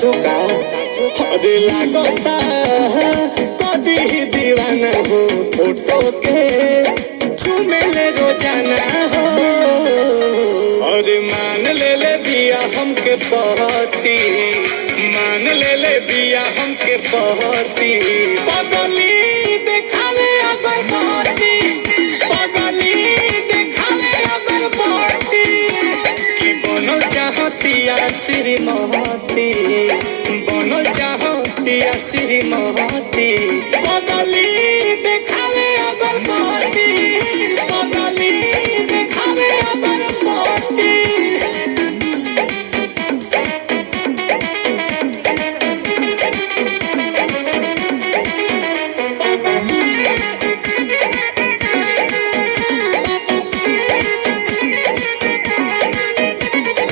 झुका अरे लागता कभी दीवाना हो फोटो के चुमेले रोजाना हो और मान ले बिया हमके पहती मान ले बिया हमके पहती बगली देखावे अगर पहती बगली देखावे अगर पहती कि बनल चाहतिया श्रीमती बनल चाहतिया श्रीमती बगली देखावे अगर पहती बगली देखावे अगर पहती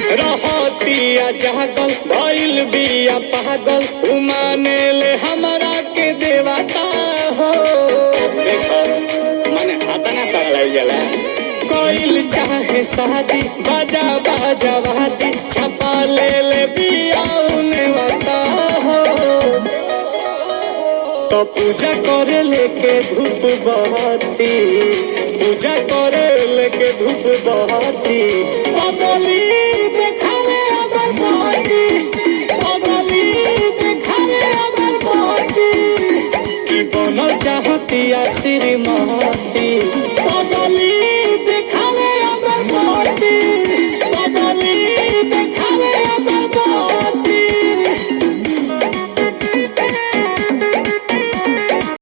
रहतिया जागल भइल बिया पागल उमाने ले हमरा के देवता हो देखो माने हाथ ना पगलाई जाला कोइल चाहे शादी बाजा बाजा वादी छपा ले बिया उने वता हो तो पूजा करे लेके धूप बहती पूजा करे लेके धूप बहती